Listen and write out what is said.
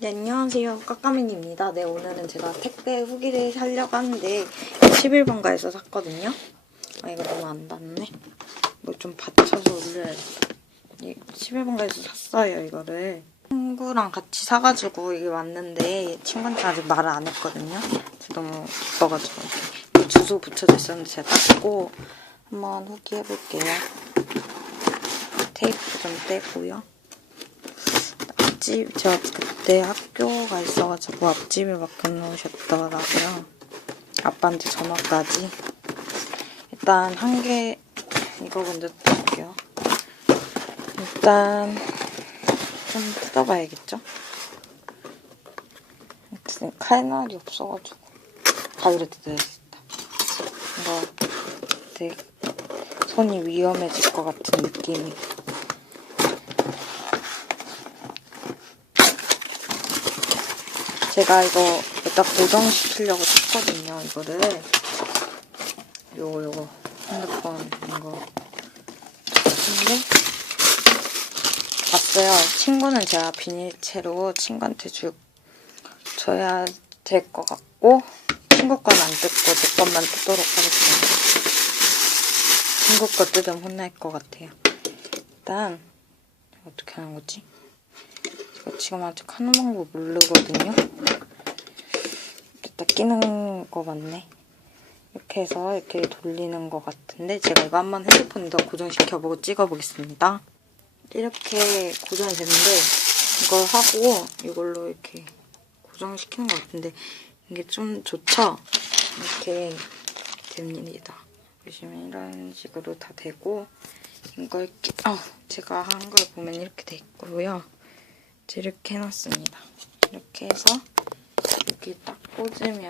네, 안녕하세요. 까까민입니다. 네, 오늘은 제가 택배 후기를 사려고 하는데 11번가에서 샀거든요. 아, 이거 너무 안 닿네. 뭐 좀 받쳐서 올려야겠다. 11번가에서 샀어요, 이거를. 친구랑 같이 사가지고 이게 왔는데 친구한테 아직 말을 안 했거든요. 너무 기뻐가지고 주소 붙여져 있었는데 제가 닦고 한번 후기 해볼게요. 테이프 좀 떼고요. 앞집 제가 그때 학교가 있어가지고 앞집에 맡겨놓으셨더라고요. 아빠한테 전화까지. 일단 한 개 이거 먼저 뜯을게요. 일단 좀 뜯어봐야겠죠? 칼날이 없어가지고 가위로 뜯어야겠다. 이거 되게 손이 위험해질 것 같은 느낌이. 제가 이거 일단 고정시키려고 샀거든요, 이거를. 요거, 요거. 핸드폰, 이거. 근데, 봤어요. 친구는 제가 비닐채로 친구한테 주, 줘야 될 것 같고, 친구 건 안 뜯고 제 것만 뜯도록 하겠습니다. 친구 거 뜯으면 혼날 것 같아요. 일단, 어떻게 하는 거지? 지금 아직 하는 방법 모르거든요. 일단 끼는 거 맞네. 이렇게 해서 이렇게 돌리는 것 같은데 제가 이거 한번 핸드폰에다 고정시켜보고 찍어보겠습니다. 이렇게 고정이 됐는데 이걸 하고 이걸로 이렇게 고정시키는 것 같은데 이게 좀 좋죠? 이렇게 됩니다. 보시면 이런 식으로 다 되고 이걸 끼... 어, 제가 한 걸 보면 이렇게 돼 있고요. 이렇게 해놨습니다. 이렇게 해서 여기 딱 꽂으면